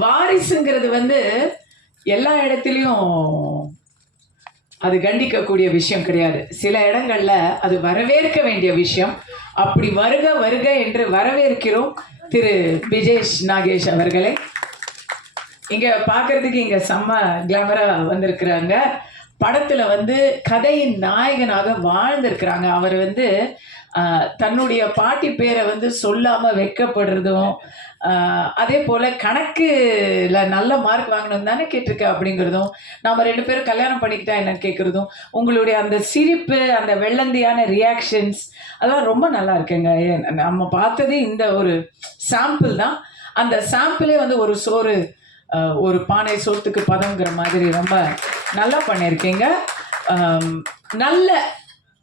வாரிசுங்கிறது வந்து எல்லா இடத்துலையும் அது கண்டிக்கக்கூடிய விஷயம் கிடையாது. சில இடங்கள்ல அது வரவேற்க வேண்டிய விஷயம். அப்படி வருக வருக என்று வரவேற்கிறோம் திரு விஜேஷ் நாகேஷ் அவர்களே. இங்க பார்க்கறதுக்கு இங்க செம்ம கிளாமரா வந்திருக்கிறாங்க. படத்துல வந்து கதையின் நாயகனாக வாழ்ந்திருக்கிறாங்க. அவர் வந்து தன்னுடைய பாட்டி பேரை வந்து சொல்லாம வைக்கப்படுறதும் அதே போல கணக்குல நல்ல மார்க் வாங்கணும் தானே கேட்டிருக்க அப்படிங்கிறதும் நாம ரெண்டு பேரும் கல்யாணம் பண்ணிக்கிட்டா என்னன்னு கேட்குறதும் உங்களுடைய அந்த சிரிப்பு அந்த வெள்ளந்தியான ரியாக்ஷன்ஸ் அதெல்லாம் ரொம்ப நல்லா இருக்குங்க. ஏன் நம்ம பார்த்தது இந்த ஒரு சாம்பிள் தான். அந்த சாம்பிளே வந்து ஒரு சோறு ஒரு பானை சோத்துக்கு பதங்கிற மாதிரி ரொம்ப நல்லா பண்ணியிருக்கீங்க. நல்ல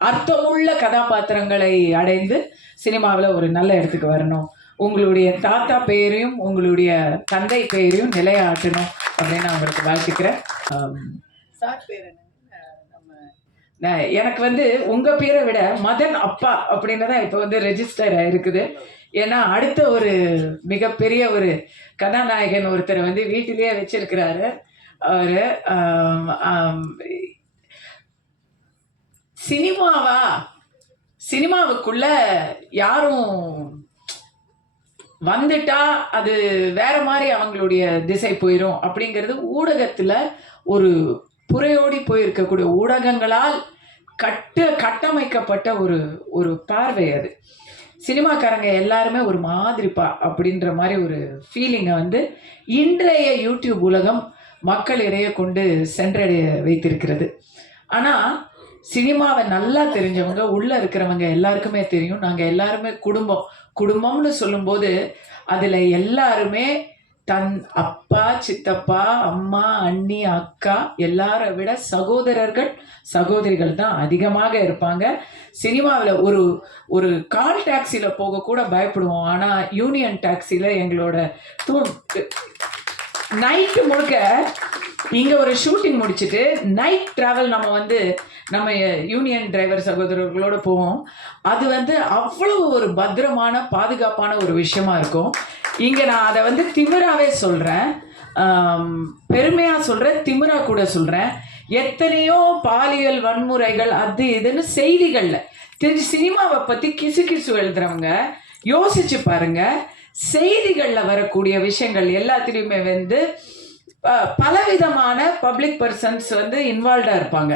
அர்த்தமுள்ள கதாபாத்திரங்களை அடைந்து சினிமாவில் ஒரு நல்ல இடத்துக்கு வரணும். உங்களுடைய தாத்தா பெயரையும் உங்களுடைய தந்தை பெயரையும் நிலையாட்டணும் அப்படின்னு நான் உங்களுக்கு வாழ்த்துக்கிறேன். எனக்கு வந்து உங்க பேரை விட மதன் அப்பா அப்படின்னு தான் இப்போ வந்து ரெஜிஸ்டர் இருக்குது. ஏன்னா அடுத்த ஒரு மிகப்பெரிய ஒரு கதாநாயகன் ஒருத்தர் வந்து வீட்டிலேயே வச்சிருக்கிறாரு. அவர் சினிமாவா? சினிமாவுக்குள்ள யாரும் வந்துட்டா அது வேற மாதிரி அவங்களுடைய திசை போயிடும் அப்படிங்கிறது ஊடகத்துல ஒரு புறையோடி போயிருக்கக்கூடிய ஊடகங்களால் கட்ட கட்டமைக்கப்பட்ட ஒரு ஒரு பார்வை அது. சினிமாக்காரங்க எல்லாருமே ஒரு மாதிரிப்பா அப்படின்ற மாதிரி ஒரு ஃபீலிங்கை வந்து இன்றைய யூடியூப் உலகம் மக்களிடையே கொண்டு சென்றடைய வைத்திருக்கிறது. ஆனால் சினிமாவை நல்லா தெரிஞ்சவங்க உள்ளே இருக்கிறவங்க எல்லாருக்குமே தெரியும். நாங்கள் எல்லாருமே குடும்பம். குடும்பம்னு சொல்லும்போது அதில் எல்லாருமே தன் அப்பா சித்தப்பா அம்மா அண்ணி அக்கா எல்லாரை விட சகோதரர்கள் சகோதரிகள் தான் அதிகமாக இருப்பாங்க. சினிமாவில் ஒரு ஒரு கால் டாக்ஸியில் போக கூட பயப்படுவோம். ஆனால் யூனியன் டாக்ஸியில் எங்களோட தூ நைட்டு முழுக்க இங்கே ஒரு ஷூட்டிங் முடிச்சுட்டு நைட் ட்ராவல் நம்ம வந்து நம்ம யூனியன் டிரைவர் சகோதரர்களோடு போவோம். அது வந்து அவ்வளவு ஒரு பத்திரமான பாதுகாப்பான ஒரு விஷயமா இருக்கும். இங்கே நான் அதை வந்து திமிராவே சொல்கிறேன் பெருமையாக சொல்கிறேன் திமிரா கூட சொல்கிறேன் எத்தனையோ பாலியல் வன்முறைகள் அது இதுன்னு செய்திகளில். தெரிஞ்சு சினிமாவை பற்றி கிசு கிசு எழுதுறவங்க யோசிச்சு பாருங்கள் செய்திகளில் வரக்கூடிய விஷயங்கள் எல்லாத்துலேயுமே வந்து பலவிதமான பப்ளிக் பர்சன்ஸ் வந்து இன்வால்வ்டாக இருப்பாங்க.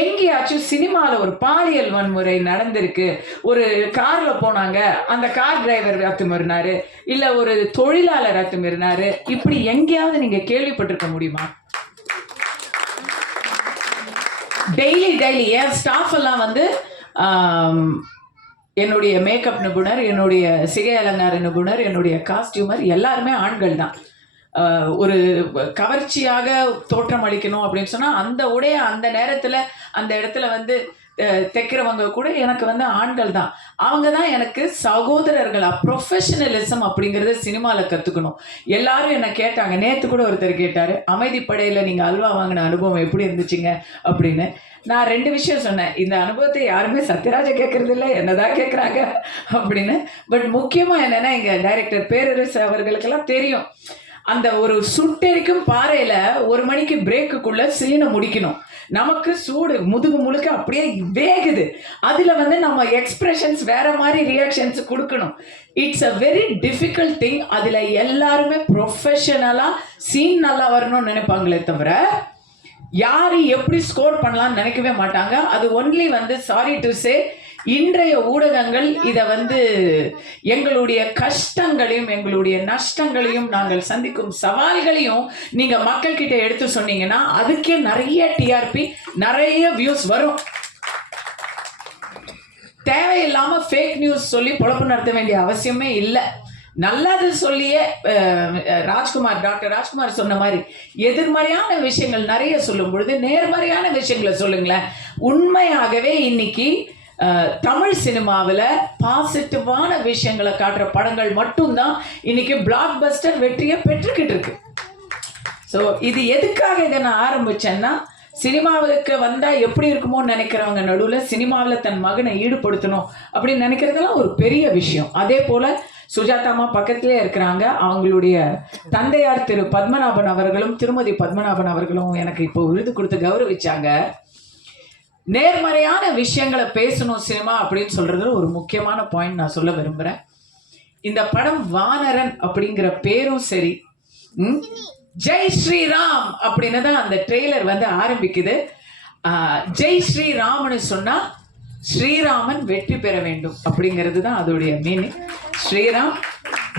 எங்கேயாச்சும் சினிமாவில் ஒரு பாலியல் வன்முறை நடந்திருக்கு. ஒரு காரில் போனாங்க அந்த கார் டிரைவர் அத்துமீறினாரு இல்லை ஒரு தொழிலாளர் அத்துமீறினாரு இப்படி எங்கேயாவது நீங்கள் கேள்விப்பட்டிருக்க முடியுமா? டெய்லி டெய்லி என் ஸ்டாஃப் எல்லாம் வந்து என்னுடைய மேக்கப் நிபுணர் என்னுடைய சிகை அலங்கார நிபுணர் என்னுடைய காஸ்டியூமர் எல்லாருமே ஆண்கள் தான். ஒரு கவர்ச்சியாக தோற்றம் அளிக்கணும் அப்படின்னு சொன்னால் அந்த உடைய அந்த நேரத்தில் அந்த இடத்துல வந்து தைக்கிறவங்க கூட எனக்கு வந்து ஆண்கள் தான். அவங்க தான் எனக்கு சகோதரர்களா ப்ரொஃபஷனலிசம் அப்படிங்கிறத சினிமாவில் கற்றுக்கணும் எல்லாரும் என்ன கேட்டாங்க நேற்று கூட ஒருத்தர் கேட்டார் அமைதிப்படையில் நீங்கள் அல்வா வாங்கின அனுபவம் எப்படி இருந்துச்சுங்க? அப்படின்னு. நான் ரெண்டு விஷயம் சொன்னேன். இந்த அனுபவத்தை யாருமே சத்யராஜ கேட்கறது இல்லை என்னதான் கேட்குறாங்க அப்படின்னு. பட் முக்கியமாக என்னென்னா எங்கள் டைரக்டர் பேரரசு அவர்களுக்கெல்லாம் தெரியும். அந்த ஒரு சுட்டெரிக்கும் பாறையில் ஒரு மணிக்கு பிரேக்குக்குள்ள சீனை முடிக்கணும். நமக்கு சூடு முதுகு முழுக்க அப்படியே வேகுது. அதில் வந்து நம்ம எக்ஸ்பிரஷன்ஸ் வேற மாதிரி ரியாக்ஷன்ஸ் கொடுக்கணும். It's a very difficult thing அதில் எல்லாருமே ப்ரொஃபஷனலாக சீன் நல்லா வரணும்னு நினைப்பாங்களே தவிர யார் எப்படி ஸ்கோர் பண்ணலாம்னு நினைக்கவே மாட்டாங்க. அது ஒன்லி வந்து சாரி டு சே இன்றைய ஊடகங்கள் இதை வந்து எங்களுடைய கஷ்டங்களையும் எங்களுடைய நஷ்டங்களையும் நாங்கள் சந்திக்கும் சவால்களையும் நீங்கள் மக்கள்கிட்ட எடுத்து சொன்னீங்கன்னா அதுக்கே நிறைய டிஆர்பி நிறைய வியூஸ் வரும். தேவையில்லாம ஃபேக் நியூஸ் சொல்லி பொழப்பு நடத்த வேண்டிய அவசியமே இல்லை. நல்லது சொல்லியே ராஜ்குமார் டாக்டர் ராஜ்குமார் சொன்ன மாதிரி எதிர்மறையான விஷயங்கள் நிறைய சொல்லும் பொழுது நேர்மறையான விஷயங்களை சொல்லுங்களேன். உண்மையாகவே இன்னைக்கு தமிழ் சினிமாவில் பாசிட்டிவான விஷயங்களை காட்டுற படங்கள் மட்டும்தான் இன்னைக்கு பிளாக் பஸ்டர் வெற்றியை பெற்றுக்கிட்டு இருக்கு. ஸோ இது எதுக்காக இதை நான் ஆரம்பிச்சேன்னா சினிமாவுக்கு வந்தால் எப்படி இருக்குமோன்னு நினைக்கிறவங்க நடுவில் சினிமாவில் தன் மகனை ஈடுபடுத்தணும் அப்படின்னு நினைக்கிறதெல்லாம் ஒரு பெரிய விஷயம். அதே போல் சுஜாதாமா பக்கத்திலே இருக்கிறாங்க. அவங்களுடைய தந்தையார் திரு பத்மநாபன் அவர்களும் திருமதி பத்மநாபன் அவர்களும் எனக்கு இப்போ விருது கொடுத்து கௌரவிச்சாங்க. நேர்மறையான விஷயங்களை பேசணும் சினிமா அப்படின்னு சொல்றது ஒரு முக்கியமான பாயிண்ட் நான் சொல்ல விரும்புறேன். இந்த படம் வானரன் அப்படிங்கிற பேரும் சரி. ஜெய் ஸ்ரீராம் அப்படின்னு தான் அந்த ட்ரெய்லர் வந்து ஆரம்பிக்குது. ஜெய் ஸ்ரீராம்னு சொன்னா ஸ்ரீராமன் வெற்றி பெற வேண்டும் அப்படிங்கிறது தான் அதோடைய மீனிங் ஸ்ரீராம்.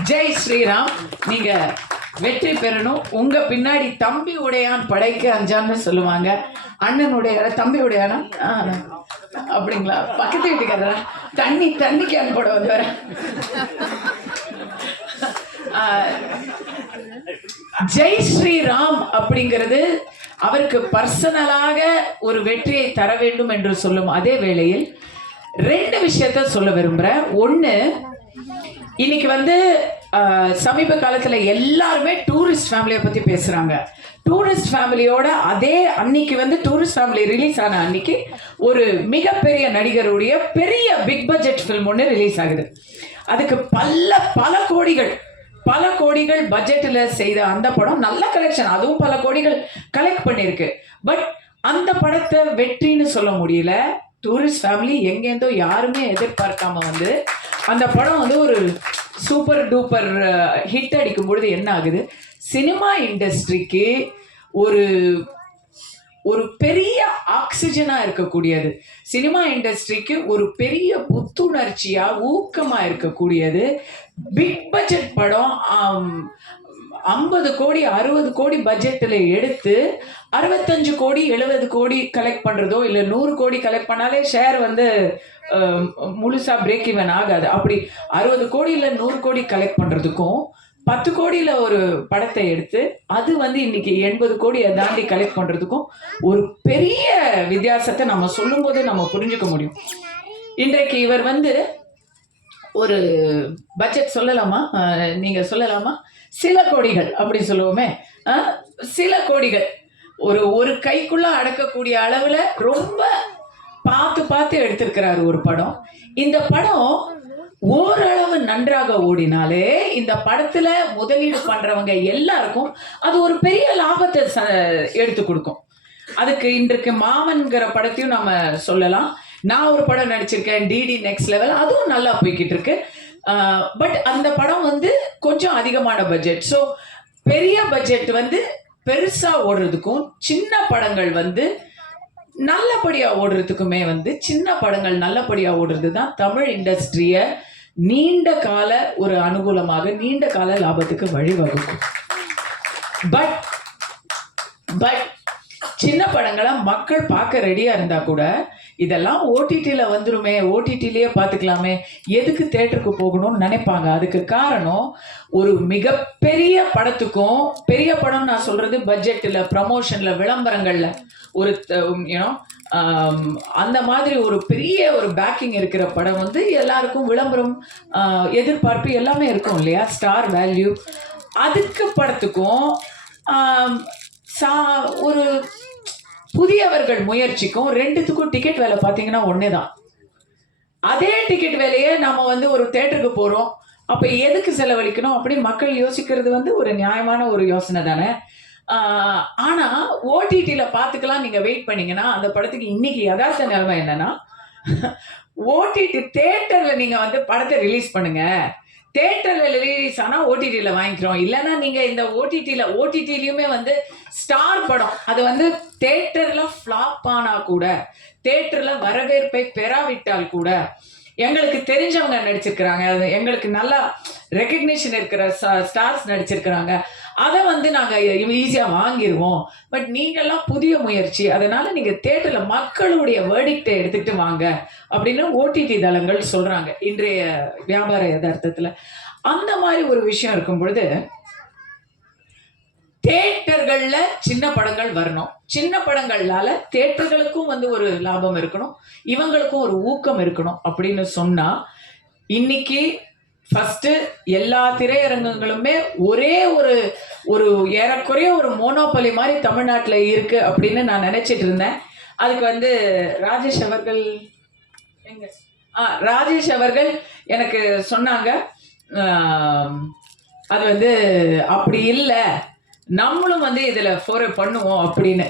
ஜெய் ஸ்ரீராம். நீங்க வெற்றி பெறணும். உங்க பின்னாடி தம்பி உடையான் படைக்க அஞ்சான்னு சொல்லுவாங்க. அண்ணனுடைய தம்பி உடையானா? ஆ, அப்படிங்களா? பக்கத்து வீட்டுக்காரா தண்ணி தண்ணி கேன் போட வர. ஜெய் ஸ்ரீராம் அப்படிங்கிறது அவருக்கு பர்சனலாக ஒரு வெற்றியை தர வேண்டும் என்று சொல்லும் அதே வேளையில் ரெண்டு விஷயத்த சொல்ல விரும்புகிறேன் ஒன்று இன்னைக்கு வந்து சமீப காலத்தில் எல்லாருமே டூரிஸ்ட் ஃபேமிலியை பற்றி பேசுகிறாங்க டூரிஸ்ட் ஃபேமிலியோட அதே அன்னைக்கு வந்து டூரிஸ்ட் ஃபேமிலி ரிலீஸ் ஆன அன்னைக்கு ஒரு மிகப்பெரிய நடிகருடைய பெரிய பிக் பட்ஜெட் ஃபில்ம் ஒன்று ரிலீஸ் ஆகுது. அதுக்கு பல பல கோடிகள் பல கோடிகள் பட்ஜெட்டில் செய்த அந்த படம் நல்ல கலெக்ஷன் அதுவும் பல கோடிகள் கலெக்ட் பண்ணியிருக்கு பட் அந்த படத்தை வெற்றின்னு சொல்ல முடியல. டூரிஸ்ட் ஃபேமிலி எங்கேருந்தோ யாருமே எதிர்பார்க்காம வந்து அந்த படம் வந்து ஒரு சூப்பர் டூப்பர் ஹிட் அடிக்கும் பொழுது என்ன ஆகுது சினிமா இண்டஸ்ட்ரிக்கு ஒரு ஒரு பெரிய ஆக்சிஜனாக இருக்கக்கூடியது. சினிமா இண்டஸ்ட்ரிக்கு ஒரு பெரிய புத்துணர்ச்சியாக ஊக்கமாக இருக்கக்கூடியது. பிக் பட்ஜெட் படம் ஐம்பது கோடி அறுபது கோடி பட்ஜெட்டில் எடுத்து அறுபத்தஞ்சு கோடி எழுபது கோடி கலெக்ட் பண்ணுறதோ இல்லை நூறு கோடி கலெக்ட் பண்ணாலே ஷேர் வந்து முழுசாக பிரேக் ஈவன் ஆகாது. அப்படி அறுபது கோடி இல்லை நூறு கோடி கலெக்ட் பண்ணுறதுக்கும் பத்து கோடியில் ஒரு படத்தை எடுத்து அது வந்து இன்னைக்கு எண்பது கோடியை தாண்டி கலெக்ட் பண்ணுறதுக்கும் ஒரு பெரிய வித்தியாசத்தை நம்ம சொல்லும்போது நம்ம புரிஞ்சுக்க முடியும். இன்றைக்கு இவர் வந்து ஒரு பட்ஜெட் சொல்லலாமா? நீங்கள் சொல்லலாமா? சில கோடிகள் அப்படி சொல்லுவோமே. சில கோடிகள். ஒரு ஒரு கைக்குள்ள அடக்கக்கூடிய அளவில் ரொம்ப பார்த்து பார்த்து எடுத்திருக்கிறாரு ஒரு படம். இந்த படம் ஓரளவு நன்றாக ஓடினாலே இந்த படத்துல முதலீடு பண்றவங்க எல்லாருக்கும் அது ஒரு பெரிய லாபத்தை ச- எடுத்து கொடுக்கும். அதுக்கு இன்றைக்கு மாமன்கிற படத்தையும் நம்ம சொல்லலாம். நான் ஒரு படம் நடிச்சிருக்கேன் டிடி நெக்ஸ்ட் லெவல் அதுவும் நல்லா போய்கிட்டு இருக்கு பட் அந்த படம் வந்து கொஞ்சம் அதிகமான பட்ஜெட் ஸோ பெரிய பட்ஜெட் வந்து பெருசா ஓடுறதுக்கும் சின்ன படங்கள் வந்து நல்லபடியா ஓடுறதுக்குமே வந்து சின்ன படங்கள் நல்லபடியா ஓடுறது தான் தமிழ் இண்டஸ்ட்ரிய நீண்ட கால ஒரு அனுகூலமாக நீண்ட கால லாபத்துக்கு வழிவகுக்கும். பட் பட் சின்ன படங்களை மக்கள் பார்க்க ரெடியா இருந்தா கூட இதெல்லாம் ஓடிடியில வந்துருமே ஓடிடிலேயே பார்த்துக்கலாமே எதுக்கு தேட்டருக்கு போகணும்னு நினைப்பாங்க? அதுக்கு காரணம் ஒரு மிகப்பெரிய படத்துக்கும் பெரிய படம் நான் சொல்றது பட்ஜெட்டில் ப்ரமோஷன்ல விளம்பரங்கள்ல ஒரு um, யூனோ um, அந்த மாதிரி ஒரு பெரிய ஒரு பேக்கிங் இருக்கிற படம் வந்து எல்லாருக்கும் விளம்பரம் எதிர்பார்ப்பு எல்லாமே இருக்கும் இல்லையா? ஸ்டார் வேல்யூ அதுக்கு படத்துக்கும் சா ஒரு புதியவர்கள் முயற்சிக்கும் ரெண்டுத்துக்கும் டிக்கெட் வேலை பார்த்தீங்கன்னா ஒன்றே தான் அதே டிக்கெட் வேலையை நம்ம வந்து ஒரு தேட்டருக்கு போகிறோம் அப்போ எதுக்கு செலவழிக்கணும் அப்படின்னு மக்கள் யோசிக்கிறது வந்து ஒரு நியாயமான ஒரு யோசனை தானே? ஆனால் ஓடிடியில் பார்த்துக்கலாம். நீங்கள் வெயிட் பண்ணீங்கன்னா அந்த படத்துக்கு இன்னைக்கு யதார்த்த நிலைமை என்னன்னா ஓடிடி தேட்டரில் நீங்கள் வந்து படத்தை ரிலீஸ் பண்ணுங்கள் தேட்டரில் ரிலீஸ் ஆனா ஓடிடியில் வாங்கிக்கிறோம். இல்லைன்னா நீங்க இந்த ஓடிடியில் ஓடிடிலையுமே வந்து ஸ்டார் படம். அது வந்து தேட்டர்ல ஃப்ளாப் ஆனா கூட தேட்டர்ல வரவேற்பை பெறாவிட்டால் கூட எங்களுக்கு தெரிஞ்சவங்க நடிச்சிருக்கிறாங்க. அது எங்களுக்கு நல்லா ரெக்கக்னிஷன் இருக்கிற ஸ்டார்ஸ் நடிச்சிருக்கிறாங்க. அதை வந்து நாங்கள் ஈஸியாக வாங்கிடுவோம் பட் நீங்கள்லாம் புதிய முயற்சி. அதனால் நீங்கள் தேட்டரில் மக்களுடைய வேர்டிக்டை எடுத்துக்கிட்டு வாங்க அப்படின்னு ஓடிடி தளங்கள் சொல்கிறாங்க இன்றைய வியாபார யதார்த்தத்தில். அந்த மாதிரி ஒரு விஷயம் இருக்கும் பொழுது தேட்டர்கள்ல சின்ன படங்கள் வரணும். சின்ன படங்கள்னால தேட்டர்களுக்கும் வந்து ஒரு லாபம் இருக்கணும். இவங்களுக்கும் ஒரு ஊக்கம் இருக்கணும் அப்படின்னு சொன்னா இன்னைக்கு ஃபர்ஸ்ட் எல்லா திரையரங்கங்களுமே ஒரே ஒரு ஒரு ஏறக்குறைய ஒரு மோனோபலி மாதிரி தமிழ்நாட்டில் இருக்கு அப்படின்னு நான் நினைச்சிட்டு இருந்தேன். அதுக்கு வந்து ராஜேஷ் அவர்கள் எங்க? ஆ ராஜேஷ் அவர்கள் எனக்கு சொன்னாங்க. அது வந்து அப்படி இல்லை. நம்மளும் வந்து இதில் ஃபோரை பண்ணுவோம் அப்படின்னு.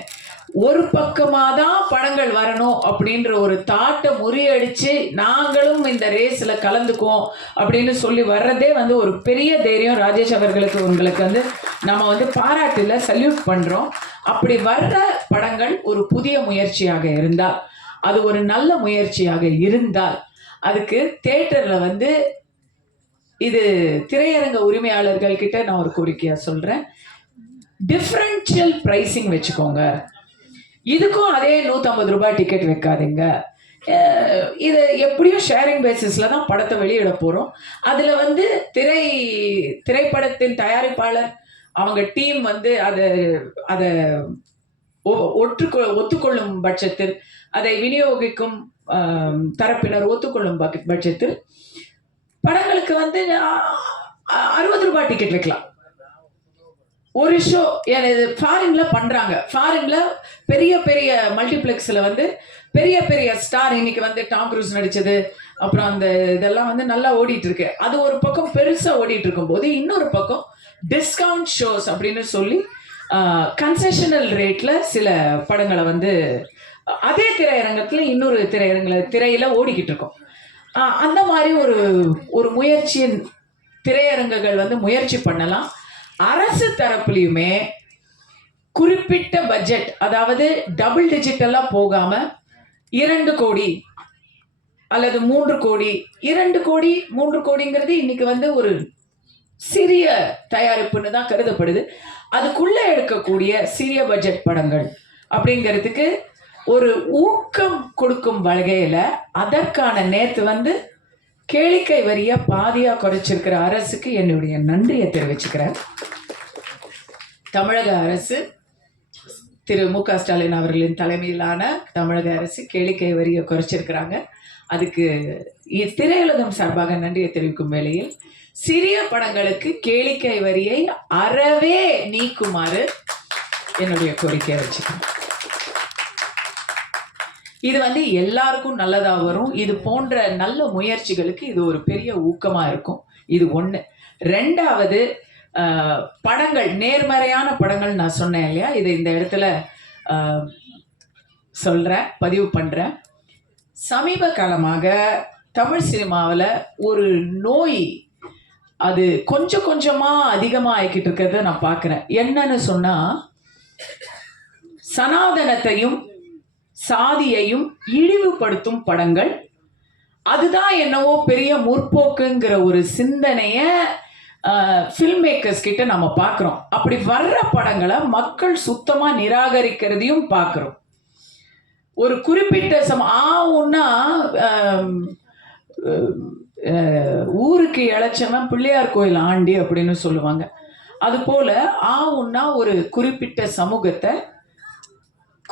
ஒரு பக்கமாக தான் படங்கள் வரணும் அப்படின்ற ஒரு தாட்டை முறியடிச்சு நாங்களும் இந்த ரேஸில் கலந்துக்குவோம் அப்படின்னு சொல்லி வர்றதே வந்து ஒரு பெரிய தைரியம். ராஜேஷ் அவர்களுக்கு உங்களுக்கு வந்து நம்ம வந்து பாராட்டில் சல்யூட் பண்ணுறோம் அப்படி வர்ற படங்கள் ஒரு புதிய முயற்சியாக இருந்தால் அது ஒரு நல்ல முயற்சியாக இருந்தால் அதுக்கு தேட்டரில் வந்து இது திரையரங்க உரிமையாளர்கள் கிட்ட நான் ஒரு கோரிக்கையாக சொல்கிறேன் டிஃப்ரென்ஷியல் ப்ரைஸிங் வச்சுக்கோங்க. இதுக்கும் அதே நூற்றம்பது ரூபாய் டிக்கெட் வைக்காதீங்க. இது எப்படியும் ஷேரிங் பேசிஸில் தான் படத்தை வெளியிட போகிறோம் அதில் வந்து திரை திரைப்படத்தின் தயாரிப்பாளர் அவங்க டீம் வந்து அதை அதை ஒ- ஒற்றுக்கொ ஒத்துக்கொள்ளும் பட்சத்தில் அதை விநியோகிக்கும் தரப்பினர் ஒத்துக்கொள்ளும் பட்சத்தில் படங்களுக்கு வந்து அறுபது ரூபாய் டிக்கெட் வைக்கலாம். ஒரு ஷோ ஃபாரின்ல பண்றாங்க. ஃபாரின்ல பெரிய பெரிய மல்டிப்ளெக்ஸ்ல வந்து பெரிய பெரிய ஸ்டார் இன்னைக்கு வந்து டாம் க்ரூஸ் நடிச்சது. அப்புறம் அந்த இதெல்லாம் வந்து நல்லா ஓடிட்டு இருக்கு அது ஒரு பக்கம் பெருசா ஓடிட்டு இருக்கும்போது இன்னொரு பக்கம் டிஸ்கவுண்ட் ஷோஸ் அப்படின்னு சொல்லி கன்செஷனல் ரேட்ல சில படங்களை வந்து அதே திரையரங்கத்துல இன்னொரு திரையரங்கில் திரையில ஓடிக்கிட்டு இருக்கோம் அந்த மாதிரி ஒரு ஒரு முயற்சியின் திரையரங்குகள் வந்து முயற்சி பண்ணலாம். அரசு தரப்புலையுமே குறிப்பிட்ட பட்ஜெட் அதாவது டபுள் டிஜிட்டலாக போகாம இரண்டு கோடி அல்லது மூன்று கோடி இரண்டு கோடி மூன்று கோடிங்கிறது இன்னைக்கு வந்து ஒரு சிறிய தயாரிப்புன்னு தான் கருதப்படுது. அதுக்குள்ள எடுக்கக்கூடிய சிறிய பட்ஜெட் படங்கள் அப்படிங்கிறதுக்கு ஒரு ஊக்கம் கொடுக்கும் வகையில் அதற்கான நேற்று வந்து கேளிக்கை வரியை பாதியாக குறைச்சிருக்கிற அரசுக்கு என்னுடைய நன்றியை தெரிவிச்சுக்கிறேன். தமிழக அரசு திரு மு க ஸ்டாலின் அவர்களின் தலைமையிலான தமிழக அரசு கேளிக்கை வரியை குறைச்சிருக்கிறாங்க. அதுக்கு திரையுலகம் சார்பாக நன்றியை தெரிவிக்கும் வேளையில் சிறிய படங்களுக்கு கேளிக்கை வரியை அறவே நீக்குமாறு என்னுடைய கோரிக்கையை வச்சுக்கேன் இது வந்து எல்லாருக்கும் நல்லதாக வரும். இது போன்ற நல்ல முயற்சிகளுக்கு இது ஒரு பெரிய ஊக்கமாக இருக்கும். இது ஒன்று ரெண்டாவது படங்கள் நேர்மறையான படங்கள் நான் சொன்னேன் இல்லையா? இது இந்த இடத்துல சொல்கிறேன் பதிவு பண்ணுறேன் சமீப காலமாக தமிழ் சினிமாவில் ஒரு நோய் அது கொஞ்சம் கொஞ்சமாக அதிகமாக ஆகிக்கிட்டு இருக்கிறத நான் பார்க்குறேன். என்னன்னு சொன்னால் சனாதனத்தையும் சாதியையும் இழிவுபடுத்தும் படங்கள் அதுதான் என்னவோ பெரிய முற்போக்குங்கிற ஒரு சிந்தனையை ஃபில்ம் மேக்கர்ஸ் கிட்ட நம்ம பார்க்குறோம். அப்படி வர்ற படங்களை மக்கள் சுத்தமாக நிராகரிக்கிறதையும் பார்க்குறோம். ஒரு குறிப்பிட்ட சம ஆவுன்னா ஊருக்கு இழைச்சவன் பிள்ளையார் கோயில் ஆண்டி அப்படின்னு சொல்லுவாங்க. அதுபோல ஆவுன்னா ஒரு குறிப்பிட்ட சமூகத்தை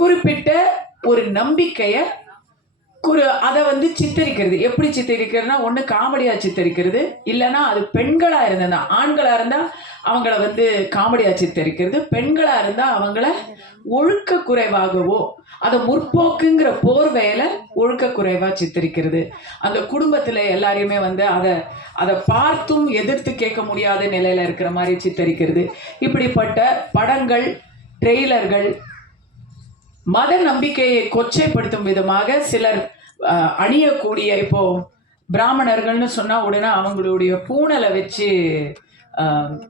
குறிப்பிட்ட ஒரு நம்பிக்கையை குரு அதை வந்து சித்தரிக்கிறது. எப்படி சித்தரிக்கிறதுனா ஒன்று காமெடியாக சித்தரிக்கிறது இல்லைன்னா அது பெண்களாக இருந்ததுன்னா ஆண்களாக இருந்தால் அவங்கள வந்து காமெடியாக சித்தரிக்கிறது பெண்களாக இருந்தால் அவங்கள ஒழுக்க குறைவாகவோ அதை முற்போக்குங்கிற போர்வையில ஒழுக்க குறைவாக சித்தரிக்கிறது. அந்த குடும்பத்தில் எல்லாரையுமே வந்து அதை அதை பார்த்தும் எதிர்த்து கேட்க முடியாத நிலையில் இருக்கிற மாதிரி சித்தரிக்கிறது. இப்படிப்பட்ட படங்கள் ட்ரெய்லர்கள் மத நம்பிக்கையை கொச்சைப்படுத்தும் விதமாக சிலர் அணியக்கூடிய இப்போ பிராமணர்கள்னு சொன்னா உடனே அவங்களுடைய பூணலை வச்சு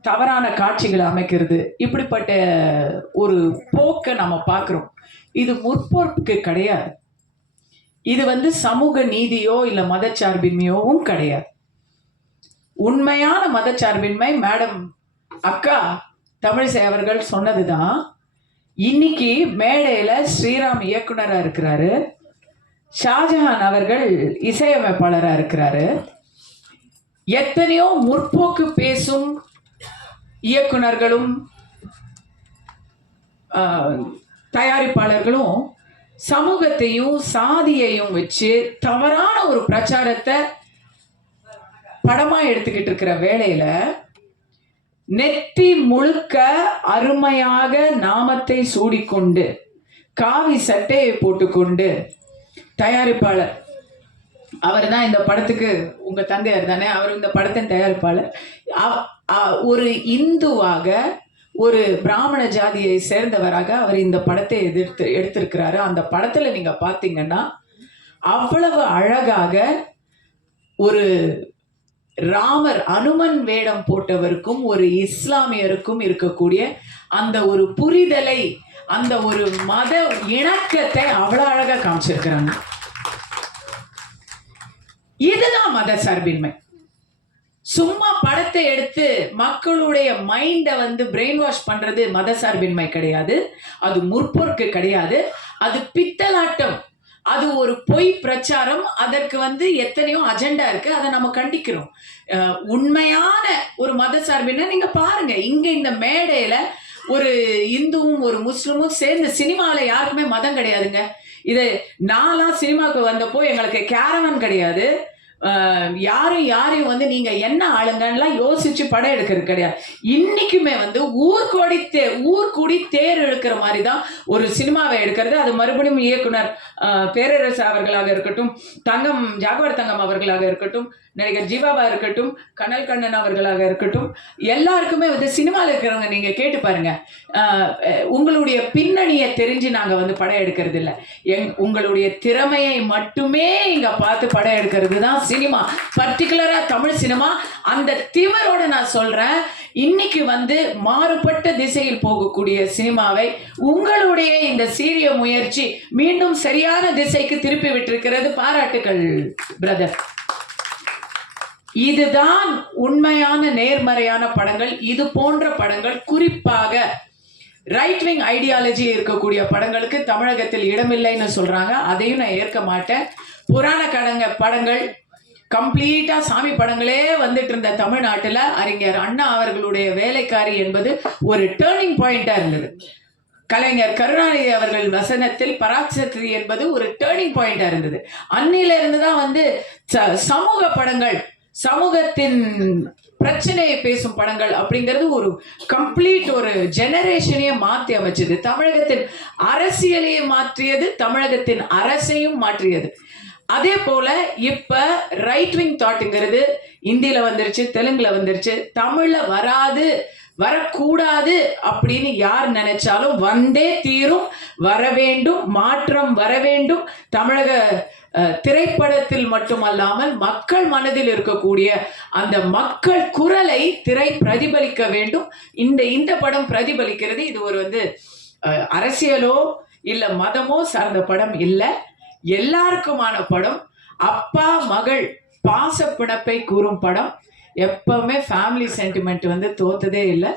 தவறான காட்சிகளை அமைக்கிறது. இப்படிப்பட்ட ஒரு போக்கை நம்ம பார்க்குறோம். இது முற்போக்கு கிடையாது. இது வந்து சமூக நீதியோ இல்லை மதச்சார்பின்மையோவும் கிடையாது. உண்மையான மதச்சார்பின்மை மேடம் அக்கா தமிழிசை அவர்கள் சொன்னதுதான் இன்னைக்கு மேடையில ஸ்ரீராம் இயக்குனரா இருக்கிறாரு. ஷாஜஹான் அவர்கள் இசையமைப்பாளரா இருக்கிறாரு. எத்தனையோ முற்போக்கு பேசும் இயக்குனர்களும் தயாரிப்பாளர்களும் சமூகத்தையும் சாதியையும் வச்சு தவறான ஒரு பிரச்சாரத்தை படமா எடுத்துக்கிட்டு இருக்கிற வேலையில் நெத்தி முழுக்க அருமையாக நாமத்தை சூடிக்கொண்டு காவி சட்டையை போட்டுக்கொண்டு தயாரிப்பாளர். அவர் தான் இந்த படத்துக்கு உங்க தந்தையார் தானே? அவர் இந்த படத்தின் தயாரிப்பாளர். அ- ஒரு இந்துவாக ஒரு பிராமண ஜாதியை சேர்ந்தவராக அவர் இந்த படத்தை எதிர்த்து எடுத்திருக்கிறாரு. அந்த படத்துல நீங்க பாத்தீங்கன்னா அவ்வளவு அழகாக ஒரு ராமர் அனுமன் வேடம் போட்டவருக்கும் ஒரு இஸ்லாமியருக்கும் இருக்கக்கூடிய அந்த ஒரு புரிதலை அந்த ஒரு மத இணக்கத்தை அவ்வளோ அழகாக காமிச்சிருக்கிறாங்க. இதுதான் மத சார்பின்மை. சும்மா படத்தை எடுத்து மக்களுடைய மைண்டை வந்து பிரெயின் வாஷ் பண்றது மத சார்பின்மை கிடையாது. அது முற்போக்கு கிடையாது. அது பித்தலாட்டம். அது ஒரு பொய் பிரச்சாரம். அதற்கு வந்து எத்தனையோ அஜெண்டா இருக்கு. அதை நம்ம கண்டிக்கிறோம். உண்மையான ஒரு மத சார்பின்னா நீங்க பாருங்க. இங்க இந்த மேடையில ஒரு இந்துவும் ஒரு முஸ்லிமும் சேர்ந்து சினிமாவில் யாருக்குமே மதம் கிடையாதுங்க. இது நான்லாம் சினிமாவுக்கு வந்தப்போ எங்களுக்கு கேரவன் கிடையாது. யாரும் யாரையும் வந்து நீங்க என்ன ஆளுங்கன்னுலாம் யோசிச்சு படம் எடுக்கிறது கிடையாது. இன்னைக்குமே வந்து ஊர்கோடி தே ஊர்கூடி தேர் எடுக்கிற மாதிரி தான் ஒரு சினிமாவை எடுக்கிறது. அது மறுபடியும் இயக்குனர் அஹ், பேரரசு அவர்களாக இருக்கட்டும் தங்கம் ஜாகவர் தங்கம் அவர்களாக இருக்கட்டும் நடிகர் ஜீவாவா இருக்கட்டும் கனல் கண்ணன் அவர்களாக இருக்கட்டும் எல்லாருக்குமே வந்து சினிமாவில் இருக்கிறவங்க நீங்க கேட்டு பாருங்க. அஹ், உங்களுடைய பின்னணியை தெரிஞ்சு நாங்க வந்து படம் எடுக்கிறது இல்லை எங் உங்களுடைய திறமையை மட்டுமே இங்க பார்த்து படம் எடுக்கிறது தான் சினிமா பர்டிகுலரா தமிழ் சினிமா. அந்த திமரோட நான் சொல்றேன். இன்னைக்கு வந்து மாறுபட்ட திசையில் போகக்கூடிய சினிமாவை உங்களுடைய இந்த சீரிய முயற்சி மீண்டும் சரியான திசைக்கு திருப்பி விட்டிருக்கிறது பாராட்டுகள் பிரதர் இதுதான் உண்மையான நேர்மறையான படங்கள். இது போன்ற படங்கள் குறிப்பாக ரைட் விங் ஐடியாலஜி இருக்கக்கூடிய படங்களுக்கு தமிழகத்தில் இடமில்லைன்னு சொல்றாங்க. அதையும் நான் ஏற்க மாட்டேன். புராண கடங்க படங்கள் கம்ப்ளீட்டா சாமி படங்களே வந்துட்டு இருந்த தமிழ்நாட்டில் அறிஞர் அண்ணா அவர்களுடைய வேலைக்காரி என்பது ஒரு டேர்னிங் பாயிண்டா இருந்தது. கலைஞர் கருணாநிதி அவர்கள் வசனத்தில் பராசக்தி என்பது ஒரு டேர்னிங் பாயிண்டா இருந்தது. அன்னில இருந்து தான் வந்து ச- சமூக படங்கள் சமூகத்தின் பிரச்சனையை பேசும் படங்கள் அப்படிங்கிறது ஒரு கம்ப்ளீட் ஒரு ஜெனரேஷனையே மாற்றி அமைச்சது. தமிழகத்தின் அரசியலையே மாற்றியது தமிழகத்தின் அரசையும் மாற்றியது. அதே போல இப்ப ரைட் விங் தாட்டுங்கிறது இந்தியில வந்துருச்சு தெலுங்குல வந்துருச்சு தமிழ்ல வராது வரக்கூடாது அப்படின்னு யார் நினைச்சாலும் வந்தே தீரும் வர வேண்டும் மாற்றம் வர வேண்டும். தமிழக அஹ், திரைப்படத்தில் மட்டுமல்லாமல் மக்கள் மனதில் இருக்கக்கூடிய அந்த மக்கள் குரலை திரை பிரதிபலிக்க வேண்டும். இந்த இந்த படம் பிரதிபலிக்கிறது இது ஒரு வந்து அஹ், அரசியலோ இல்லை மதமோ சார்ந்த படம் இல்லை. எல்லாருக்குமான படம் அப்பா மகள் பாச பிணப்பை கூறும் படம். எப்பவுமே ஃபேமிலி சென்டிமெண்ட் வந்து தோத்ததே இல்லை.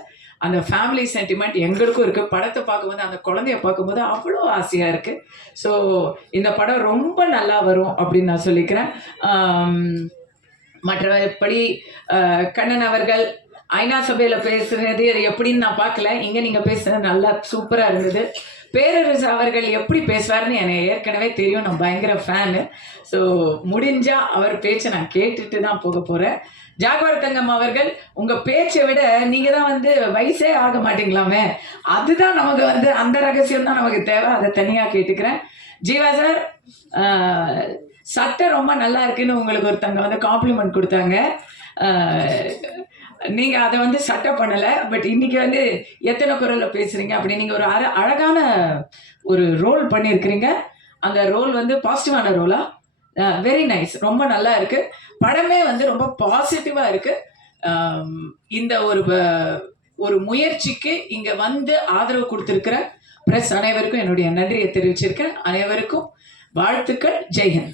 அந்த ஃபேமிலி சென்டிமெண்ட் எங்களுக்கும் இருக்குது படத்தை பார்க்கும்போது அந்த குழந்தைய பார்க்கும்போது அவ்வளோ ஆசையாக இருக்குது ஸோ இந்த படம் ரொம்ப நல்லா வரும் அப்படின்னு நான் சொல்லிக்கிறேன். மற்றபடி கண்ணன் அவர்கள் ஐநா சபையில் பேசுறது அது எப்படின்னு நான் பார்க்கல. இங்கே நீங்கள் பேசுறது நல்லா சூப்பராக இருந்தது. பேரரசு அவர்கள் எப்படி பேசுவார்னு எனக்கு ஏற்கனவே தெரியும். நான் பயங்கர ஃபேனு ஸோ முடிஞ்சா அவர் பேச்சை நான் கேட்டுட்டு தான் போக போகிறேன் ஜாகவர் தங்கம் அவர்கள் உங்கள் பேச்சை விட நீங்கள் தான் வந்து வயசே ஆக மாட்டீங்களாமே. அதுதான் நமக்கு வந்து அந்த ரகசியம் தான் நமக்கு தேவை. அதை தனியாக கேட்டுக்கிறேன். ஜீவா சார் சட்டை ரொம்ப நல்லா இருக்குன்னு உங்களுக்கு ஒருத்தங்க வந்து காம்ப்ளிமெண்ட் கொடுத்தாங்க. நீங்க அதை வந்து சட்டை பண்ணல பட் இன்னைக்கு வந்து எத்தனை குரல்ல பேசுறீங்க அப்படி நீங்க ஒரு அர அழகான ஒரு ரோல் பண்ணியிருக்கிறீங்க. அந்த ரோல் வந்து பாசிட்டிவான ரோலா வெரி நைஸ் ரொம்ப நல்லா இருக்கு. படமே வந்து ரொம்ப பாசிட்டிவா இருக்கு. இந்த ஒரு ஒரு முயற்சிக்கு இங்க வந்து ஆதரவு கொடுத்திருக்கிற பிரஸ் அனைவருக்கும் என்னுடைய நன்றியை தெரிவிச்சிருக்கேன். அனைவருக்கும் வாழ்த்துக்கள். ஜெய்ஹன்